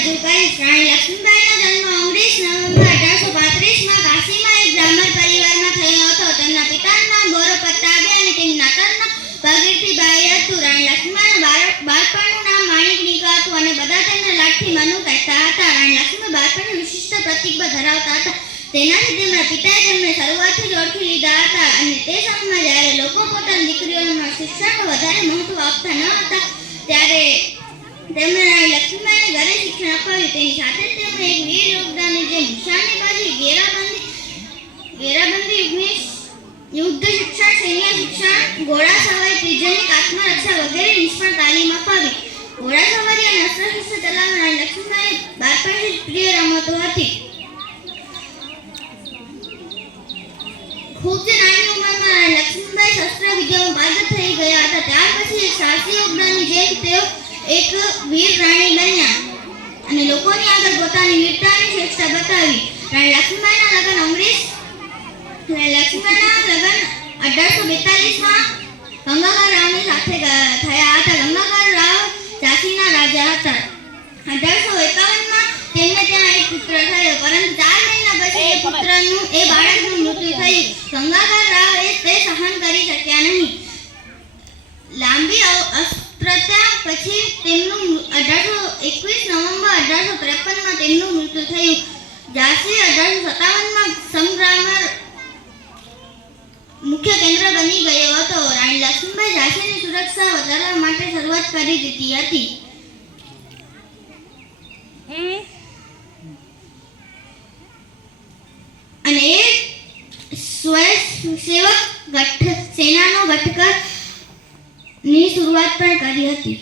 રજૂ કરીશ. રાણી લક્ષ્મીબાઈનો જન્મ 19 નવેમ્બર 1835માં કાશીમાં એક બ્રાહ્મણ પરિવારમાં થયો હતો. તેમના પિતાનું નામ ગૌરવ પ્રતાપે અને તેમની માતાનું નામ ભાગીરથીબાઈ હતું. રાણી લક્ષ્મીબાઈનું બાળપણનું નામ માણિકર્ણિકા હતું અને બધા તેમને લાડથી મનુ કહેતા હતા. રાણી લક્ષ્મી બાળપણની વિશિષ્ટ પ્રતિભા ધરાવતા હતા. તેનાથી તેમના પિતાએ તેમને શરૂઆતથી જ ઓળખી લીધા હતા અને તે સમયમાં જ્યારે લોકો પોતાની દીકરીઓના શિક્ષણને વધારે મહત્વ આપતા ન હતા ત્યારે તેમણે રાણી લક્ષ્મીબાઈને ઘરે શિક્ષણ અપાવ્યું. તેની સાથે જ તેમણે એક વીર યોદ્ધાની જેમ નિશાનેબાજી, ઘેરાબંધી, યુદ્ધ શિક્ષણ, સૈન્ય શિક્ષણ, ઘોડાસવારી, ત્રિજનિક, આત્મરક્ષા વગેરે નિષ્ણાત તાલીમ અપાવી. ઘોડાસવારી અને અસ્ત્ર-શસ્ત્ર ચલાવવાની રાણી લક્ષ્મીબાઈ બાળપણથી જ પ્રિય રમતો હતી. ખૂબ જ નાની ઉંમરમાં રાણી લક્ષ્મીબાઈ શસ્ત્ર વિદ્યામાં પારંગત થઈ ગયા હતા. ત્યાર પછી એક સાહસી યોદ્ધાની જેમ તેઓ એક વીર રાણી બન્યા અને લોકોની આગળ પોતાની વીરતાની શ્રેષ્ઠતા બતાવી. રાણી લક્ષ્મીબાઈના લગ્ન 1842માં ગંગાધર રાવની સાથે થયા હતા. ગંગાધર રાવ ઝાંસીના રાજા હતા. 1851માં તેમને ત્યાં એક પુત્ર થયો, પરંતુ 4 મહિના પછી એ બાળકનું મૃત્યુ થયું. ગંગાધર રાવ તે સહન કરી શક્યા નહીં. લાંબી અસ્વસ્થતા પછી તેમનું 21 નવેમ્બર 1853માં તેમનું મૃત્યુ થયું. ઝાંસી 1857માં સંગ્રામમાં મુખ્ય કેન્દ્ર બની ગયો હતો. રાણી લક્ષ્મીબાઈ ઝાંસીની સુરક્ષા વધારવા માટે શરૂઆત કરી દીધી હતી અને એ સ્વયંસેવક સેનાનો ઘટકની શરૂઆત પણ કરી હતી.